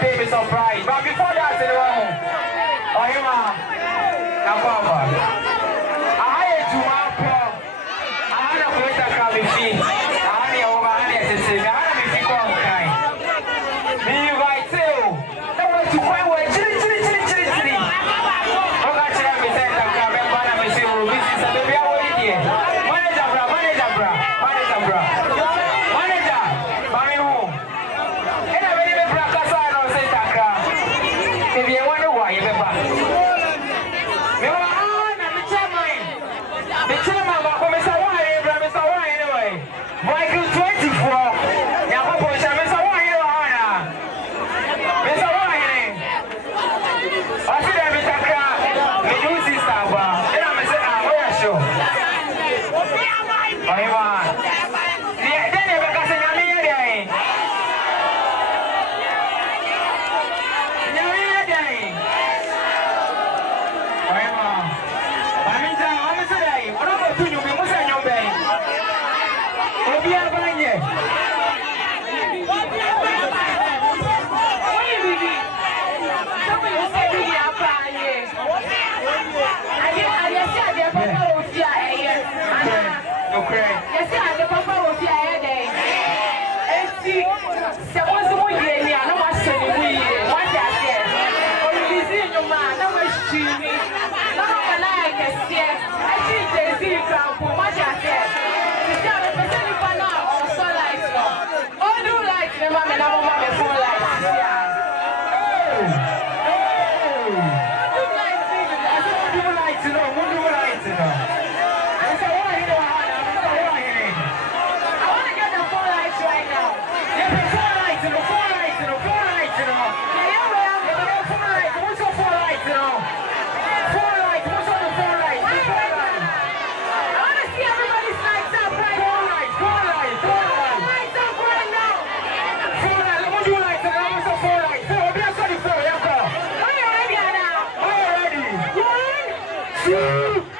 Baby surprise, but before that, in the room, oh, here, now, Papa, I hired you out, I had a place that can be seen. I had your over, I had to say, I had to think on kind. Me, you guys, too. That was to find where chili. Oh, God, you have me said that I'm going to say, well, this is a baby, I'm waiting here. Manager, bra. Manager, mommy, who? And I really make breakfast. If you wonder why you get back. Me wa na me chairman. Me chairman ba ko Mr. Wine, Mr. Wine anyway. Michael 24. Ya ko po siya Mr. Wine na. Mr. Wine. Asi da me taka. Me do sister ba. Ina me say ah, where show. Ai ma. Ni dene ba ka se nyame ya dai. Yes, I the papa was here day. And see, there was a way here, no one said we what I said. Or you see your man, no one shooting. No one like us here. I think they see you come for what I said. The town of the telephone also like all do like the man and our mother for like to know, what do you like to know? I said, what you know? I want to get the 4 lights right now. Yeah, the 4 lights, the 4 lights, the 4 lights, you know. Yeah, we have the 4 lights. What's the 4 lights, you know? 4 lights, what's on the 4 lights? The 4 lights. I want to see everybody's lights up right now. 4 lights, 4 lights, 4 lights. Lights up right now. 4 lights, what do you like to know? What's the 4 lights? 4, we have 4, yeah, go. Are you ready now? Are you ready? 1, 2,